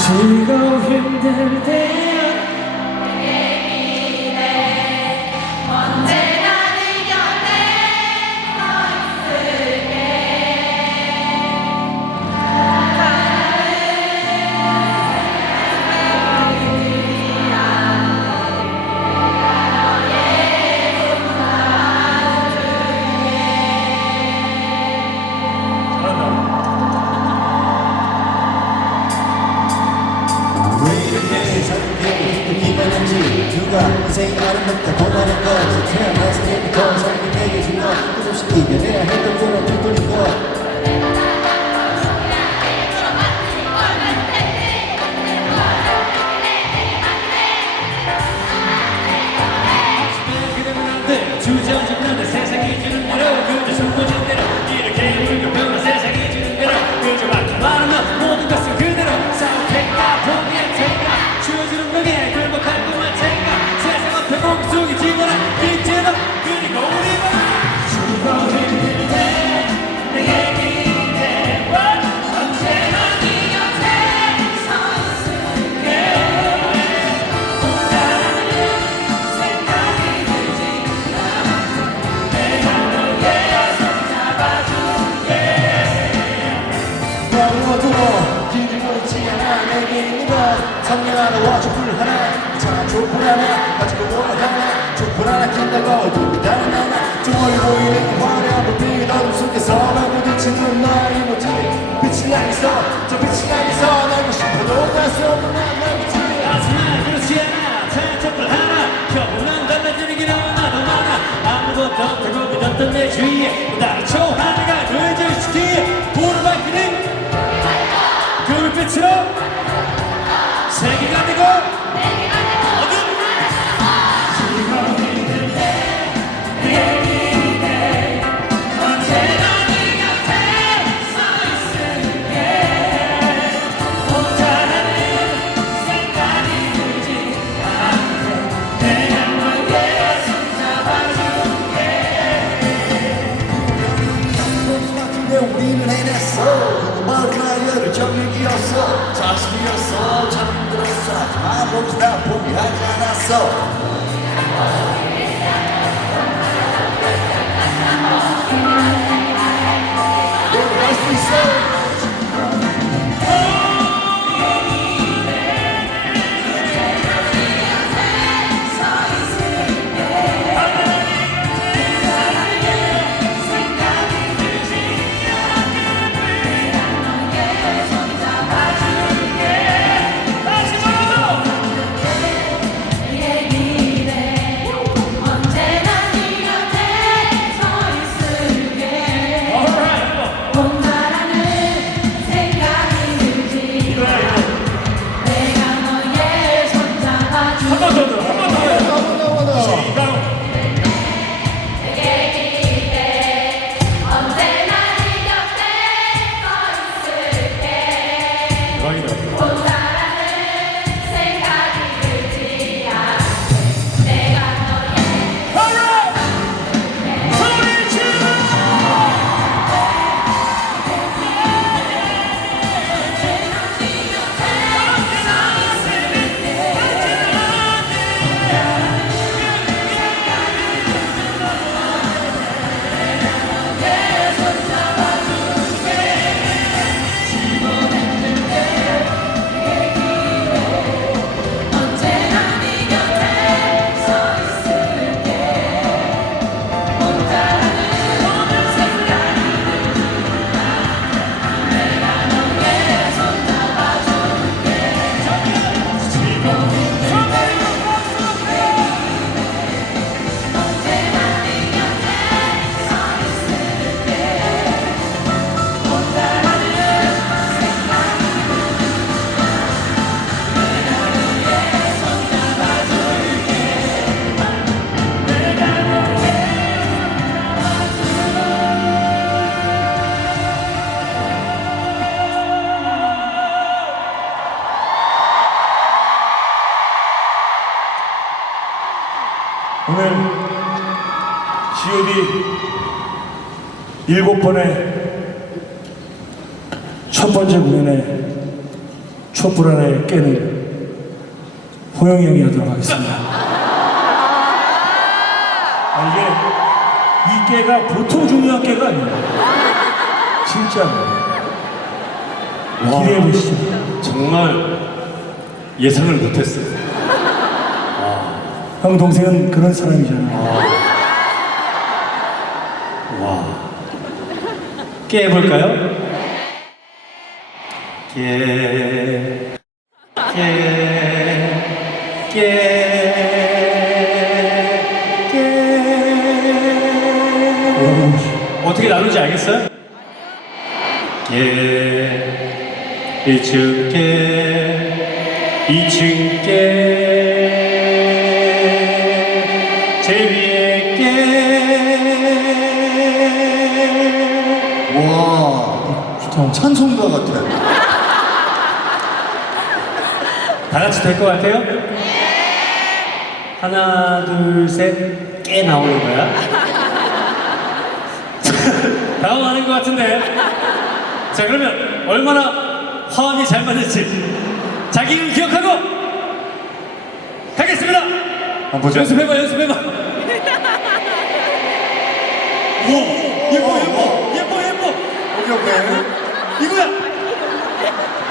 지금 힘들 때 인생이 아름답고 원하는 것. 태어나서 깨끗한 삶이 내게 준것 끝없이 이겨내야 했던 그런 뒷돌인 것. 주저앉으면 세상이 주는 노력 세계입니다 상냥한 와 촛불 하나 자 촛불 하나 가지고 원 하나 촛불 하나 켠다고 불다는 하나 주머니 보이는 화려한 불빛 어둠 속에서 마부딪히는 나의 모습 빛이 나겠어 저 빛이 나겠어 날고 싶어도 갈수 없는 나의 모습 하지만 그렇지 않아. 자 촛불 하나 겨우난 달라지는 길은 나도 많아. 아무것도 없다고 믿었던 내 주위에 나초 하나가 그저 be so. 오늘 G.O.D 일곱 번의 첫 번째 공연에 촛불 하나에 깨는 호영이 형이 하도록 하겠습니다. 아, 이게 이 깨가 보통 중요한 깨가 아니에요. 진짜 기대해 보시죠. 정말 예상을 못했어요. 형 동생은 그런 사람이잖아요. 깨볼까요? 깨, 깨, 깨, 깨. 어떻게 나누는지 알겠어요? 깨, 1층 깨, 2층 깨, 와, 찬송가 같아. 다 같이 될 것 같아요? 하나, 둘, 셋, 깨 나오는 거야? 당황하는 것 같은데. 자, 그러면 얼마나 화음이 잘 맞을지 자기 이름 기억하고 가겠습니다! 한번 보자. 연습해봐, 연습해봐. 오, 예뻐, 예뻐, 예뻐, 예뻐. 여기 없네. 이 行く。よ